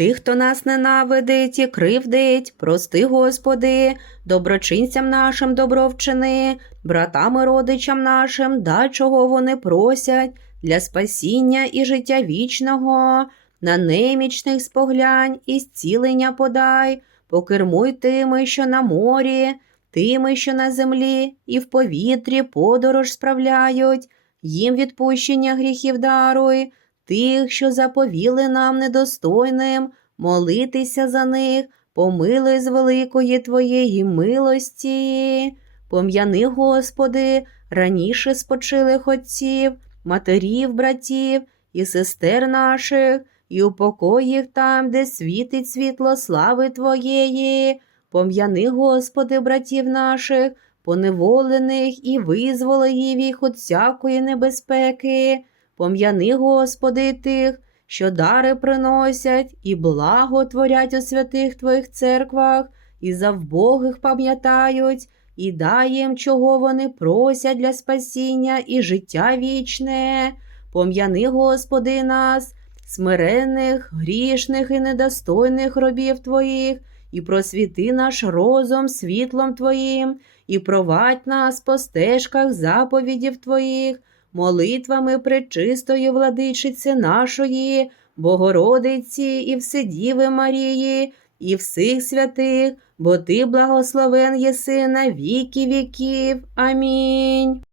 Тих, хто нас ненавидить і кривдить, прости, Господи, доброчинцям нашим добро вчини, братам і родичам нашим, дай, чого вони просять, для спасіння і життя вічного, на немічних споглянь і зцілення подай, покермуй тими, що на морі, тими, що на землі, і в повітрі подорож справляють, їм відпущення гріхів даруй, тих, що заповіли нам недостойним, молитися за них, помилуй з великої твоєї милості. Пом'яни, Господи, раніше спочилих отців, матерів, братів і сестер наших, і упокой їх там, де світить світло слави Твоєї. Пом'яни, Господи, братів наших, поневолених і визволи їх від всякої небезпеки. Пом'яни, Господи, тих, що дари приносять і благо творять у святих Твоїх церквах, і за вбогих пам'ятають, і дай їм, чого вони просять для спасіння і життя вічне. Пом'яни, Господи, нас, смиренних, грішних і недостойних робів Твоїх, і просвіти наш розум світлом Твоїм, і провадь нас по стежках заповідів Твоїх, молитвами пречистої владичиці нашої, Богородиці і Вседіви Марії, і всіх святих, бо Ти благословен єси на віки віків. Амінь.